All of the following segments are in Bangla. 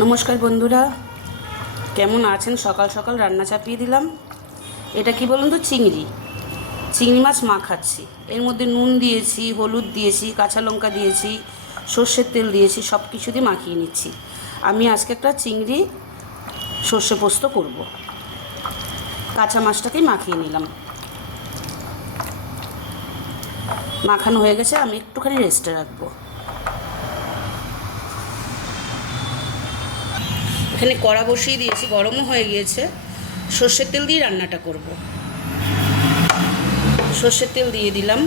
নমস্কার বন্ধুরা, কেমন আছেন? সকাল সকাল রান্না চাপিয়ে দিলাম। এটা কি বলুন তো, চিংড়ি মাছ মাখাচ্ছি। এর মধ্যে নুন দিয়েছি, হলুদ দিয়েছি, কাঁচা লঙ্কা দিয়েছি, সর্ষের তেল দিয়েছি, সব কিছু দিয়ে মাখিয়ে নিচ্ছি। আমি আজকে একটা চিংড়ি সর্ষে পোস্ত করব। কাঁচা মাছটাকেই মাখিয়ে নিলাম। মাখানো হয়ে গেছে, আমি একটুখানি রেস্টে রাখবো। এখানে কড়া বসিয়ে দিয়েছি, গরমও হয়ে গিয়েছে। সর্ষের তেল দিয়ে রান্নাটা করব। সর্ষের তেল দিয়ে দিলাম,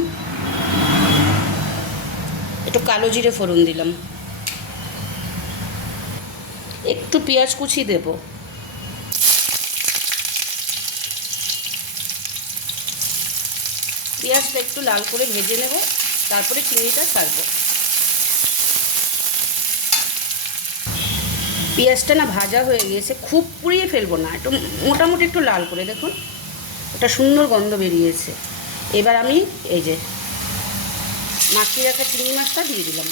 একটু কালো জিরে ফোড়ন দিলাম, একটু পেঁয়াজ কুচি দেব, পেঁয়াজটা একটু লাল করে ভেজে নেব, তারপরে চিংড়িটা ছাড়বো। পেঁয়াজটা না ভাজা হয়ে গিয়েছে, খুব পুড়িয়ে ফেলবো না, একটু মোটামুটি একটু লাল করে, দেখুন একটা সুন্দর গন্ধ বেরিয়েছে। এবার আমি এই যে মাখিয়ে রাখা চিংড়ি মাছটা দিয়ে দিলাম।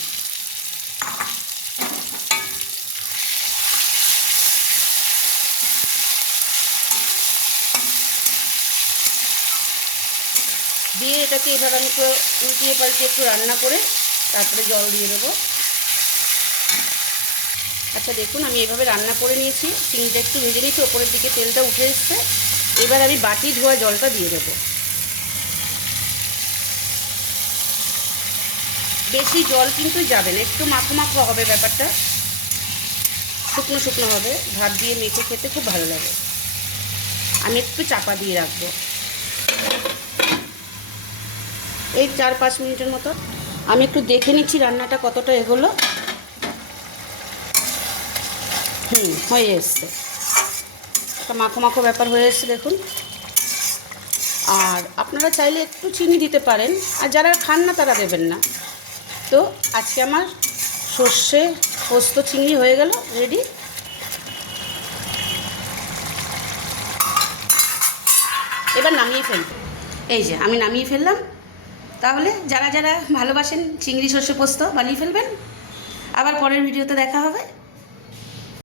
দিয়ে এটাকে এবার আমি একটু উল্টিয়ে পাল্টিয়ে একটু রান্না করে তারপরে জল দিয়ে দেবো। আচ্ছা দেখুন, আমি এভাবে রান্না করে নিয়েছি, চিংড়িটা একটু ভেজে নিয়েছি, ওপরের দিকে তেলটা উঠে এসছে। এবার আমি বাটি ধোয়া জলটা দিয়ে দেবো। বেশি জল কিন্তু যাবে না, একটু মাখো মাখো হবে ব্যাপারটা, শুকনো শুকনো হবে, ভাত দিয়ে মেখে খেতে খুব ভালো লাগে। আমি একটু চাপা দিয়ে রাখবো এই 4-5 মিনিটের মতো। আমি একটু দেখে নিচ্ছি রান্নাটা কতটা এগোলো। হয়ে এসছে, একটা মাখো মাখো ব্যাপার হয়ে এসছে দেখুন। আর আপনারা চাইলে একটু চিনি দিতে পারেন, আর যারা খান না তারা দেবেন না। তো আজকে আমার সর্ষে পোস্ত চিংড়ি হয়ে গেল রেডি। এবার নামিয়ে ফেলব। এই যে আমি নামিয়ে ফেললাম। তাহলে যারা যারা ভালোবাসেন চিংড়ি সর্ষে পোস্ত বানিয়ে ফেলবেন। আবার পরের ভিডিওতে দেখা হবে।